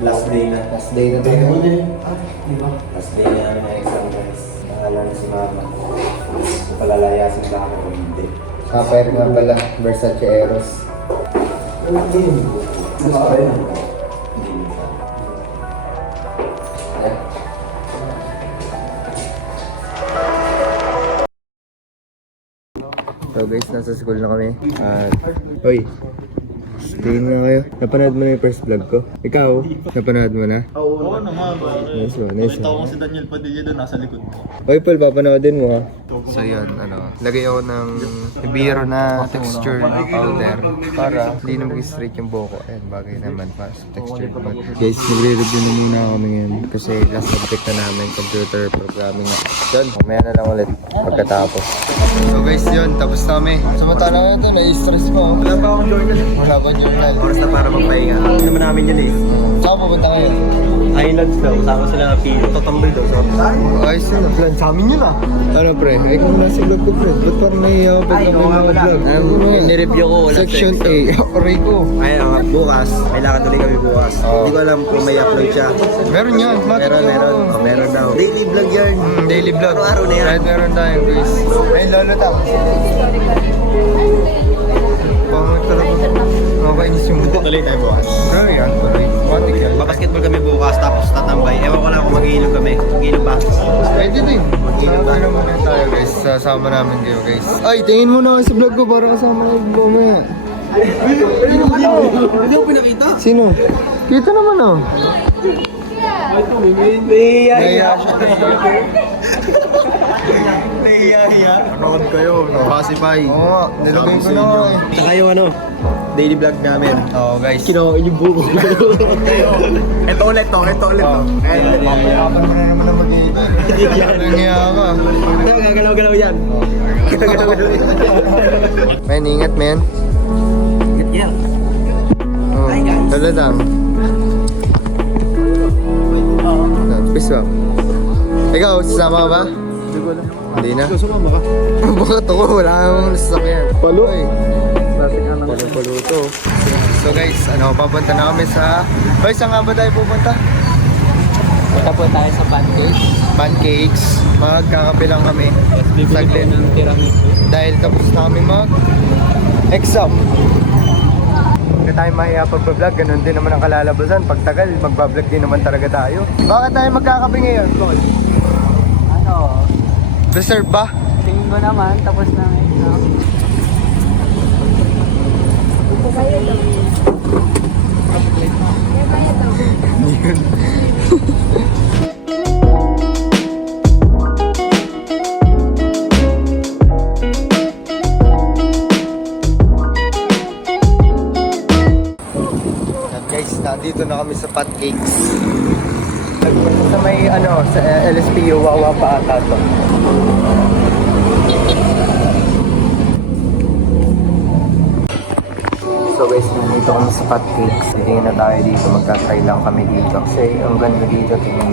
Last day na. Last day na tayo. Last day na namin ng exam guys. Nakala na si mama. Palalayasin ba ako o hindi? Kapir nga pala, Versace Eros. Hindi. Gusto ko rin. Hindi minsan. So guys, nasa school na kami. Hoy, stay na kayo. Napanood mo na yung first vlog ko? Ikaw, napanood mo na? Oo naman, pare. Nice one, nice Nakita ko one. si Daniel Padilla doon, nasa likod mo. Hoy Paul, papanoodin mo ha. So yun, lagay ako ng biro na texture na powder para hindi na mag-straight yung buhok ko. Ayan, bagay naman para sa texture ko. Guys, magre-review na muna kami ngayon kasi last subject na namin, computer programming na. Yun, mamaya na lang ulit pagkatapos. So guys, yun, tapos na kami. Samantala nga ito, na-stress ko. Wala pa akong journal. Wala ba journal? Oras na para magpahinga. Hindi naman namin yun eh. Saan pupunta kayo? Highlands daw. Kasama sila na pilo. Tatambay daw. Ayos yun, plan sa amin yun ah. Ano pre? Ay kung nasa vlog ko pre, ba't parang nahiya ako pag may mga vlog? Nireview ko, wala Section A, aray ko. Ayun nga, bukas. May lakad ulit kami bukas. Hindi ko alam kung may upload siya. Meron yan, Meron. Oh, meron daw. Daily vlog yan. Daily vlog. Araw-araw na yan. Kahit meron tayo guys. Ay lolo tao. Pangit talaga. Nakakainis yung buto. Tuloy tayo bukas. Grabe yan, aray. Matik yan. Basketball kami bukas tapos tatambay. Ewan ko lang kung mag-iilog kami. Mag-iilog ba? Pwede din. Sama muna tayo guys. Sasama namin kayo guys. Ay, tingin mo na ako sa vlog ko para kasama kayo mamaya. Hindi ko pinakita. Sino? Kita naman oh. Nahiya siya. Nahiya. Panood kayo, Pasify. Oo nga, nilagay ko na nga eh. Tsaka yung daily vlog namin. Oo guys. Kinawain yung buko. Ito ulit to. Papayapan mo na naman ang mag-iiba. Nangyaya ka. Gagalaw-galaw yan. Men, ingat men. Yeah. Oh, Hi, guys. talagang. Peace out. Ikaw, sasama ka ba? Hindi ko alam. Hindi na. Sumama ka. Bakit ako? Wala akong sasakyan. Palo eh. Plastic anak. Palo to. So guys, papunta na kami sa... Boy, saan nga ba tayo pupunta? Punta po tayo sa pancakes. Pancakes. Magkakape lang kami. Saglit. ng tiramisu. Dahil tapos na kami mag-exam. Hindi tayo mahiya pag-vlog, ganun din naman ang kalalabasan. Pagtagal, mag-vlog din naman talaga tayo. Bakit tayo magkakape ngayon, Paul? Ano? Reserve ba? Tingin mo naman, tapos na ang exam. Guys, nandito na kami sa Pancakes. Sa may sa LSPU, wawa pa ata to. So guys, nandito kami sa Pancakes. Tingin na tayo dito, magka-try lang kami dito. Kasi ang ganda dito, tingin.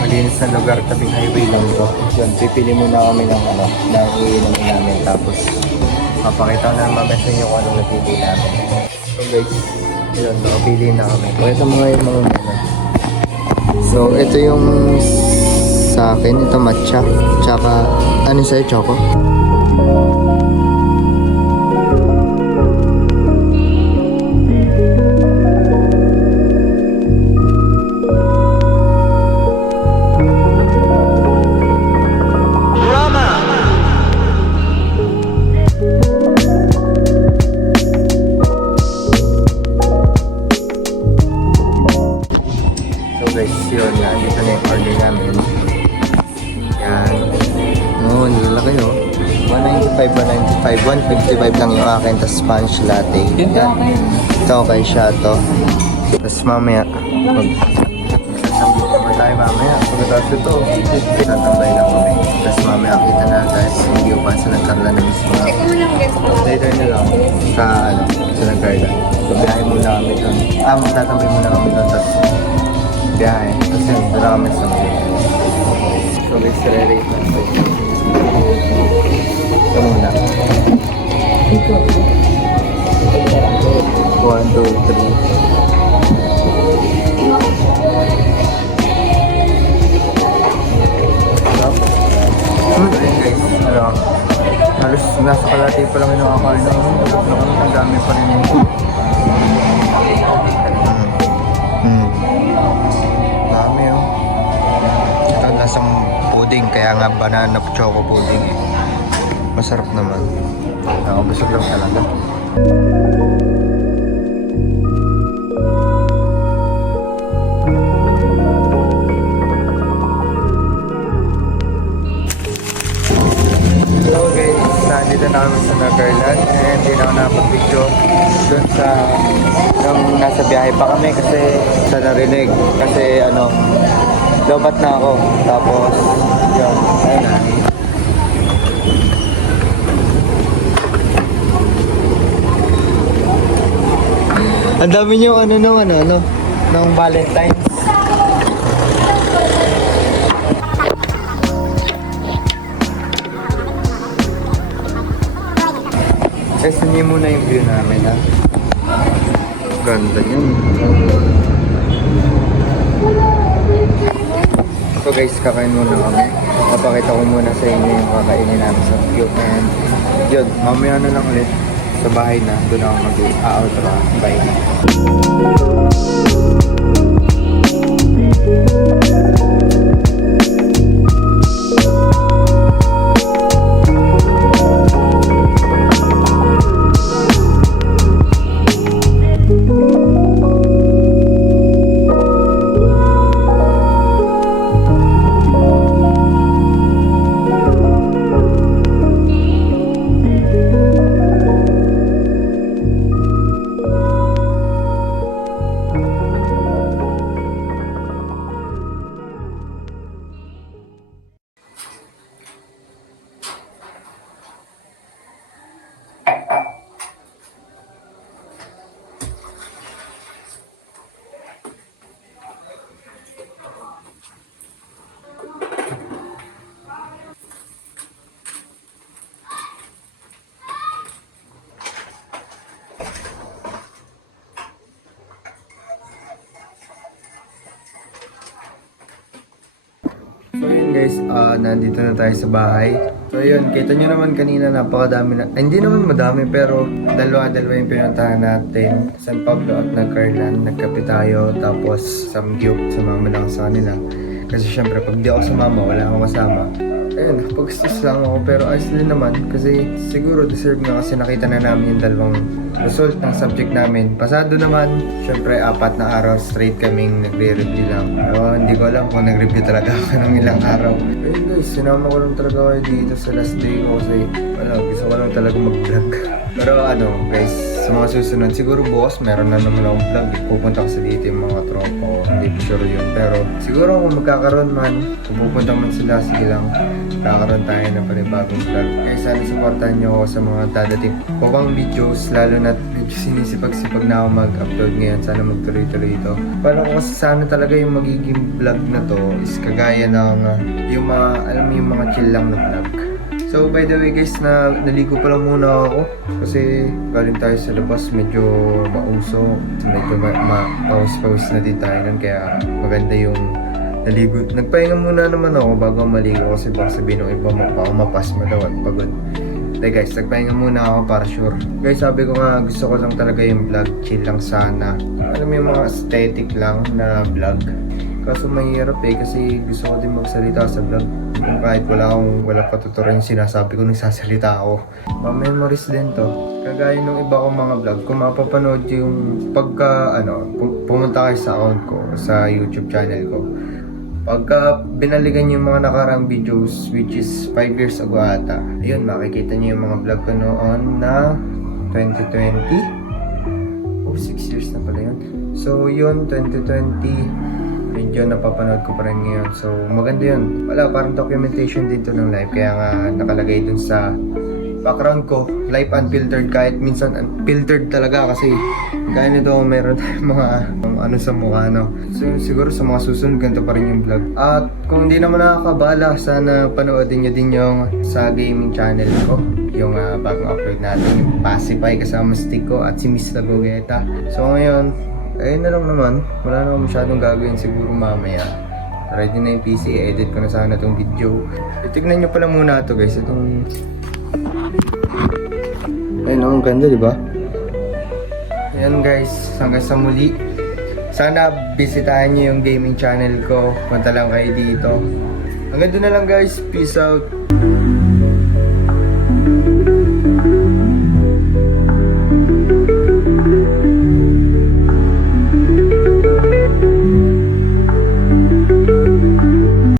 Malinis na lugar, tabing highway lang ito. Yun, pipili muna kami ng ng iinom namin. Tapos, papakita na naman sa inyo kung anong napili namin. So guys, yun, nakapili na kami. Pakita mo nga yung mga So, ito yung sa akin, ito matcha. Tsaka, ano sa'yo, choco? Guys, yun nga, dito na yung order namin. Yan. Oo, nilalaki oh. 195, 195, 155 lang yung akin, tapos Spanish latte. Yan. Ito okay siya to. Tapos mamaya, magsasambit naman tayo mamaya. Pagkatapos ito, tatambay lang kami. Tapos mamaya kita na guys, hindi ko pa sa nagkarla na mismo. Later na lang, sa nagkarla. So, biyahe muna kami doon. Magtatambay muna kami doon, tapos biyahe. Tapos yun, doon na kami sa mga. So guys, re-rate natin. Ito muna. 1, 2, 3. Ano? Halos nasa kalati pa lang yung nakakain na. Ang dami pa rin yung dami oh. Ito lasang pudding, kaya nga banana choco pudding eh. Masarap naman. Nakabusog lang talaga. Hello guys, nandito na kami sa Neverland and hindi na ako nakapag-video doon sa nung nasa biyahe pa kami kasi sa narinig kasi ano, lobat na ako tapos yun, ayun na. Ang dami niyo ano naman ng Valentine's. Kasi niyo muna yung view namin ha. Ganda yun. So guys, kakain muna kami. Napakita ko muna sa inyo yung kakainin namin sa view. And yun, mamaya na lang ulit sa bahay na. Doon ako mag-outro. Bye. So yun guys, nandito na tayo sa bahay. So yun, kita nyo naman kanina napakadami na, hindi naman madami pero dalawa yung pinuntahan natin. San Pablo at Nagcarlan, nagkape tayo tapos samgyup, sumama lang sa kanila. Kasi syempre pag di ako sumama, wala akong kasama. Ayun, pag-stress lang ako pero ayos din naman kasi siguro deserve nga kasi nakita na namin yung dalawang result ng subject namin. Pasado naman, syempre 4 na araw straight kaming nagre-review lang. Pero hindi ko alam kung nag-review talaga ako ng ilang araw. Ayun guys, sinama ko lang talaga kayo dito sa last day ko kasi gusto ko lang talaga mag-vlog. Pero guys, sa mga susunod, siguro bukas meron na naman akong vlog. Pupunta kasi dito yung mga tropa ko, hindi ko sure yun. Pero siguro kung magkakaroon man, kung pupunta man sila, sige lang, kakaroon tayo ng panibagong vlog. Kaya sana supportahan nyo ako sa mga dadating ko pang videos, lalo na medyo sinisipag-sipag na ako mag-upload ngayon. Sana magtuloy-tuloy ito. Para ko kasi sana talaga yung magiging vlog na to is kagaya ng yung mga, alam mo yung mga chill lang na vlog. So by the way guys, naligo pa lang muna ako kasi galing tayo sa labas, medyo mauso, medyo pawis-pawis na din tayo nun, kaya maganda yung naligo. Nagpahinga muna naman ako bago maligo kasi baka sabihin ng iba baka mapasma daw at pagod. Like guys, nagpahinga muna ako para sure. Guys, sabi ko nga gusto ko lang talaga yung vlog, chill lang sana. Alam mo yung mga aesthetic lang na vlog. Kaso mahirap kasi gusto ko din magsalita sa vlog. Kung kahit wala patuturan yung sinasabi ko, nagsasalita ako. Mga memories din to. Kagaya ng iba kong mga vlog, kung mapapanood yung pagka pumunta kayo sa account ko, sa YouTube channel ko. Pagka binalikan yung mga nakarang videos, which is 5 years ago ata, yun, makikita nyo yung mga vlog ko noon na 2020. 6 years na pala yun. So yun, 2020 medyo napapanood ko pa rin ngayon. So maganda yun. Wala, parang documentation dito ng life. Kaya nga nakalagay dun sa background ko, live unfiltered, kahit minsan unfiltered talaga kasi kaya nito meron tayong mga ano sa mukha, no? So siguro sa mga susunod ganito pa rin yung vlog. At kung hindi naman nakakabala, sana panoodin nyo din yung sa gaming channel ko, yung bagong upload natin, yung Pacify kasama si Tico at si Miss Lagogeta. So ngayon, ayun na lang naman, wala naman masyadong gagawin siguro mamaya. Ready na yung PC, edit ko na sana itong video. Tignan nyo pala muna ito guys, itong... Ayun, ang ganda diba? Ayan guys, hanggang sa muli. Sana bisitahin nyo yung gaming channel ko. Punta lang kayo dito. Hanggang doon na lang guys, peace out.